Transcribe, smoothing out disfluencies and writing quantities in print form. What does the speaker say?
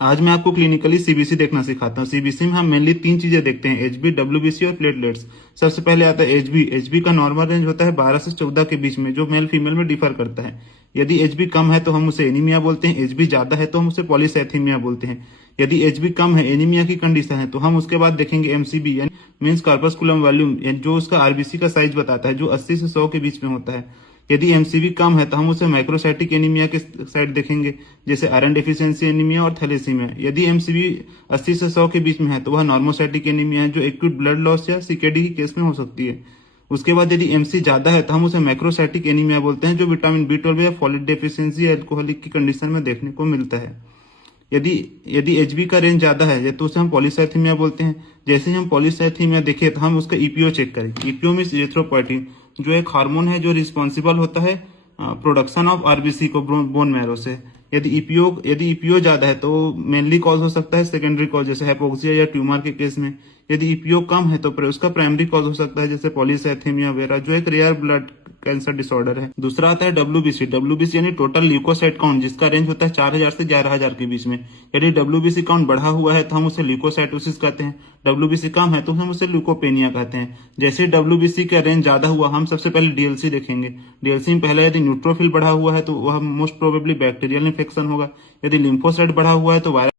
आज मैं आपको क्लिनिकली सीबीसी देखना सिखाता हूँ। सीबीसी में हम मेनली 3 चीजें देखते हैं, एचबी, डब्ल्यूबीसी और प्लेटलेट्स। सबसे पहले आता है एचबी। एचबी का नॉर्मल रेंज होता है 12 से 14 के बीच में, जो मेल फीमेल में डिफर करता है। यदि एचबी कम है तो हम उसे एनीमिया बोलते हैं, एचबी ज्यादा है तो हम उसे पॉलीसाइथेमिया बोलते हैं। यदि एचबी कम है, एनीमिया की कंडीशन है, तो हम उसके बाद देखेंगे एमसीबी यानी मीन्स कॉर्पस्कुलम वॉल्यूम, जो उसका आरबीसी का साइज बताता है, जो 80 से 100 के बीच में होता है। यदि एमसीबी कम है तो हम उसे माइक्रोसाइटिक एनीमिया के साइड देखेंगे, जैसे आयरन डेफिशिएंसी एनीमिया और थैलेसीमिया। यदि एमसीबी 80 से 100 के बीच में है तो वह नॉर्मोसाइटिक एनीमिया है, जो एक्यूट ब्लड लॉस या सीकेडी के केस में हो सकती है। उसके बाद यदि एमसी ज्यादा है तो हम उसे मैक्रोसाइटिक एनीमिया बोलते हैं, जो विटामिन बी 12 या फॉलेट डेफिशिएंसी या अल्कोहलिक की कंडीशन में देखने को मिलता है। यदि यदि एचबी का रेंज ज्यादा है तो उसे हम पॉलीसाइथेमिया बोलते हैं। जैसे ही हम पॉलीसाइथेमिया देखें तो हम उसका ईपीओ चेक करें। ईपीओ मीन्स इरिथ्रोपोइटिन, जो एक हार्मोन है जो रिस्पॉन्सिबल होता है प्रोडक्शन ऑफ आरबीसी को बोन मैरो से। यदि ईपीओ ज्यादा है तो मेनली कॉज हो सकता है सेकेंडरी कॉज, जैसे हाइपोक्सिया या ट्यूमर के केस में। यदि ईपीओ कम है तो उसका प्राइमरी कॉज हो सकता है, जैसे पॉलीसाइथेमिया वगैरह, जो एक रेयर ब्लड कैंसर डिसऑर्डर है। दूसरा आता है डब्ल्यूबीसी। डब्ल्यूबीसी यानी टोटल ल्यूकोसाइट काउंट, जिसका रेंज होता है 4000 से 11000 के बीच में। यदि डब्ल्यूबीसी काउंट बढ़ा हुआ है तो हम उसे ल्यूकोसाइटोसिस कहते हैं। डब्ल्यूबीसी कम है तो हम उसे ल्यूकोपेनिया कहते हैं। जैसे डब्ल्यूबीसी का रेंज ज्यादा हुआ, हम सबसे पहले डीएलसी देखेंगे। डीएलसी में पहले यदि न्यूट्रोफिल बढ़ा हुआ है तो वह मोस्ट प्रोबेबली बैक्टीरियल इन्फेक्शन होगा। यदि लिम्फोसाइट बढ़ा हुआ है तो वायरस